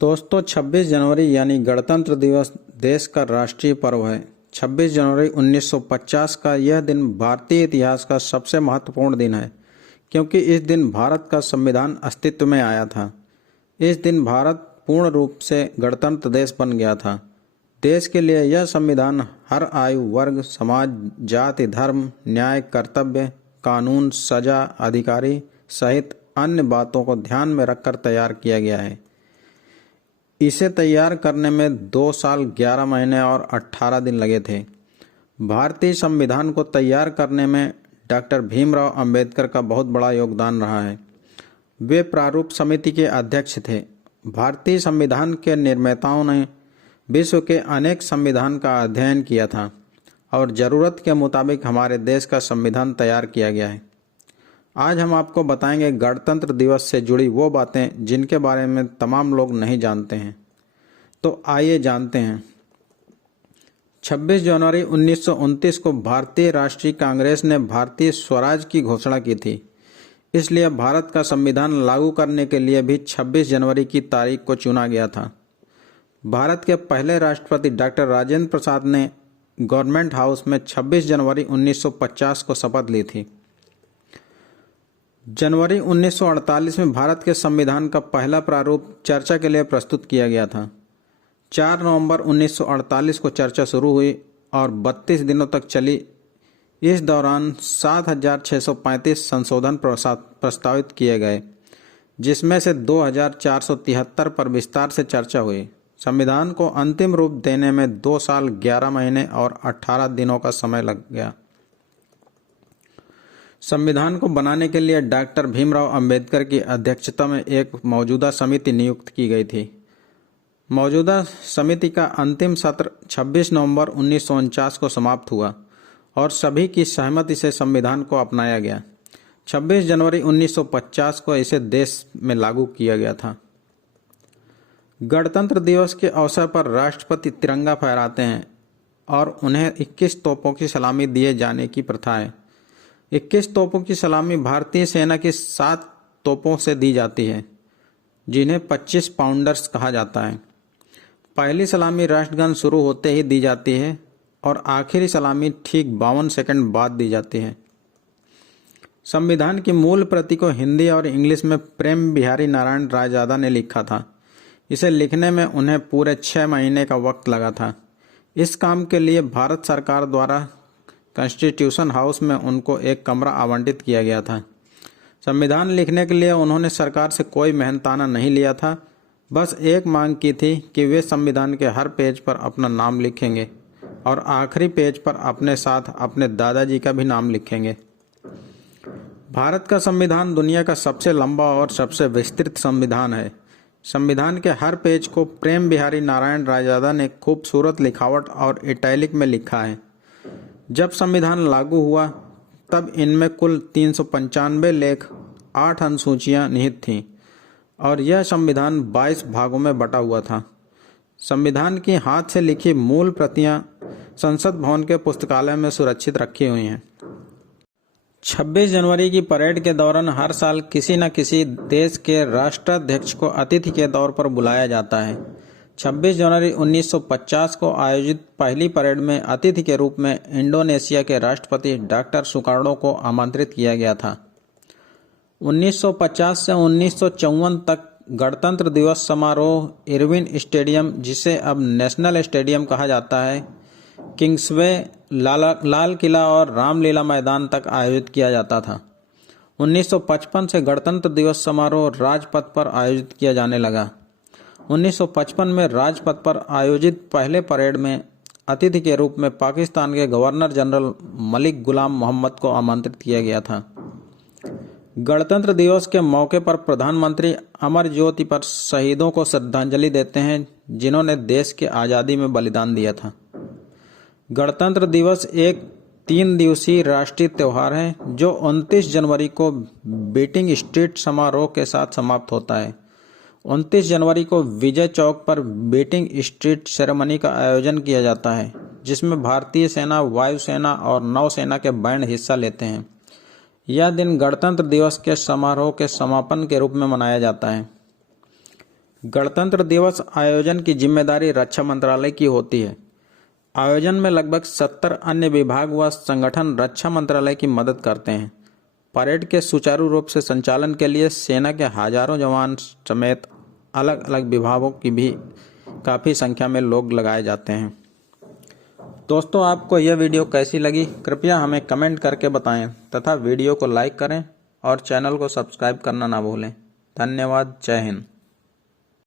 दोस्तों 26 जनवरी यानी गणतंत्र दिवस देश का राष्ट्रीय पर्व है। 26 जनवरी 1950 का यह दिन भारतीय इतिहास का सबसे महत्वपूर्ण दिन है, क्योंकि इस दिन भारत का संविधान अस्तित्व में आया था। इस दिन भारत पूर्ण रूप से गणतंत्र देश बन गया था। देश के लिए यह संविधान हर आयु वर्ग, समाज, जाति, धर्म, न्याय, कर्तव्य, कानून, सजा, अधिकारी सहित अन्य बातों को ध्यान में रखकर तैयार किया गया है। इसे तैयार करने में 2 साल 11 महीने और 18 दिन लगे थे। भारतीय संविधान को तैयार करने में डॉक्टर भीमराव अंबेडकर का बहुत बड़ा योगदान रहा है। वे प्रारूप समिति के अध्यक्ष थे। भारतीय संविधान के निर्माताओं ने विश्व के अनेक संविधान का अध्ययन किया था और ज़रूरत के मुताबिक हमारे देश का संविधान तैयार किया गया है। आज हम आपको बताएंगे गणतंत्र दिवस से जुड़ी वो बातें जिनके बारे में तमाम लोग नहीं जानते हैं। तो आइए जानते हैं। 26 जनवरी 1929 को भारतीय राष्ट्रीय कांग्रेस ने भारतीय स्वराज की घोषणा की थी। इसलिए भारत का संविधान लागू करने के लिए भी 26 जनवरी की तारीख को चुना गया था। भारत के पहले राष्ट्रपति डॉक्टर राजेंद्र प्रसाद ने गवर्नमेंट हाउस में 26 जनवरी 1950 को शपथ ली थी। जनवरी 1948 में भारत के संविधान का पहला प्रारूप चर्चा के लिए प्रस्तुत किया गया था। 4 नवंबर 1948 को चर्चा शुरू हुई और 32 दिनों तक चली। इस दौरान 7,635 संशोधन प्रस्तावित किए गए, जिसमें से 2,473 पर विस्तार से चर्चा हुई। संविधान को अंतिम रूप देने में 2 साल 11 महीने और 18 दिनों का समय लग गया। संविधान को बनाने के लिए डॉक्टर भीमराव अंबेडकर की अध्यक्षता में एक मौजूदा समिति नियुक्त की गई थी। मौजूदा समिति का अंतिम सत्र 26 नवंबर 1949 को समाप्त हुआ और सभी की सहमति से संविधान को अपनाया गया। 26 जनवरी 1950 को इसे देश में लागू किया गया था। गणतंत्र दिवस के अवसर पर राष्ट्रपति तिरंगा फहराते हैं और उन्हें 21 तोपों की सलामी दिए जाने की प्रथा है। 21 तोपों की सलामी भारतीय सेना की 7 तोपों से दी जाती है, जिन्हें 25 पाउंडर्स कहा जाता है। पहली सलामी राष्ट्रगान शुरू होते ही दी जाती है और आखिरी सलामी ठीक 52 सेकंड बाद दी जाती है। संविधान की मूल प्रति को हिंदी और इंग्लिश में प्रेम बिहारी नारायण रायजादा ने लिखा था। इसे लिखने में उन्हें पूरे 6 महीने का वक्त लगा था। इस काम के लिए भारत सरकार द्वारा कॉन्स्टिट्यूशन हाउस में उनको एक कमरा आवंटित किया गया था। संविधान लिखने के लिए उन्होंने सरकार से कोई मेहनताना नहीं लिया था। बस एक मांग की थी कि वे संविधान के हर पेज पर अपना नाम लिखेंगे और आखिरी पेज पर अपने साथ अपने दादाजी का भी नाम लिखेंगे। भारत का संविधान दुनिया का सबसे लंबा और सबसे विस्तृत संविधान है। संविधान के हर पेज को प्रेम बिहारी नारायण रायजादा ने खूबसूरत लिखावट और इटैलिक में लिखा है। जब संविधान लागू हुआ तब इनमें कुल 395 लेख, 8 अनुसूचियां निहित थीं और यह संविधान 22 भागों में बटा हुआ था। संविधान की हाथ से लिखी मूल प्रतियां संसद भवन के पुस्तकालय में सुरक्षित रखी हुई हैं। 26 जनवरी की परेड के दौरान हर साल किसी न किसी देश के राष्ट्राध्यक्ष को अतिथि के तौर पर बुलाया जाता है। 26 जनवरी 1950 को आयोजित पहली परेड में अतिथि के रूप में इंडोनेशिया के राष्ट्रपति डॉक्टर सुकार्नो को आमंत्रित किया गया था। 1950 से 1954 तक गणतंत्र दिवस समारोह इरविन स्टेडियम, जिसे अब नेशनल स्टेडियम कहा जाता है, किंग्सवे, लाल किला और रामलीला मैदान तक आयोजित किया जाता था। 1955 से गणतंत्र दिवस समारोह राजपथ पर आयोजित किया जाने लगा। 1955 में राजपथ पर आयोजित पहले परेड में अतिथि के रूप में पाकिस्तान के गवर्नर जनरल मलिक गुलाम मोहम्मद को आमंत्रित किया गया था। गणतंत्र दिवस के मौके पर प्रधानमंत्री अमर ज्योति पर शहीदों को श्रद्धांजलि देते हैं, जिन्होंने देश की आज़ादी में बलिदान दिया था। गणतंत्र दिवस एक 3 दिवसीय राष्ट्रीय त्यौहार है, जो 29 जनवरी को बीटिंग स्ट्रीट समारोह के साथ समाप्त होता है। 29 जनवरी को विजय चौक पर बीटिंग स्ट्रीट सेरेमनी का आयोजन किया जाता है, जिसमें भारतीय सेना, वायुसेना और नौसेना के बैंड हिस्सा लेते हैं। यह दिन गणतंत्र दिवस के समारोह के समापन के रूप में मनाया जाता है। गणतंत्र दिवस आयोजन की जिम्मेदारी रक्षा मंत्रालय की होती है। आयोजन में लगभग 70 अन्य विभाग व संगठन रक्षा मंत्रालय की मदद करते हैं। परेड के सुचारू रूप से संचालन के लिए सेना के हजारों जवान समेत अलग अलग विभागों की भी काफ़ी संख्या में लोग लगाए जाते हैं। दोस्तों, आपको यह वीडियो कैसी लगी कृपया हमें कमेंट करके बताएं तथा वीडियो को लाइक करें और चैनल को सब्सक्राइब करना ना भूलें। धन्यवाद। जय हिंद।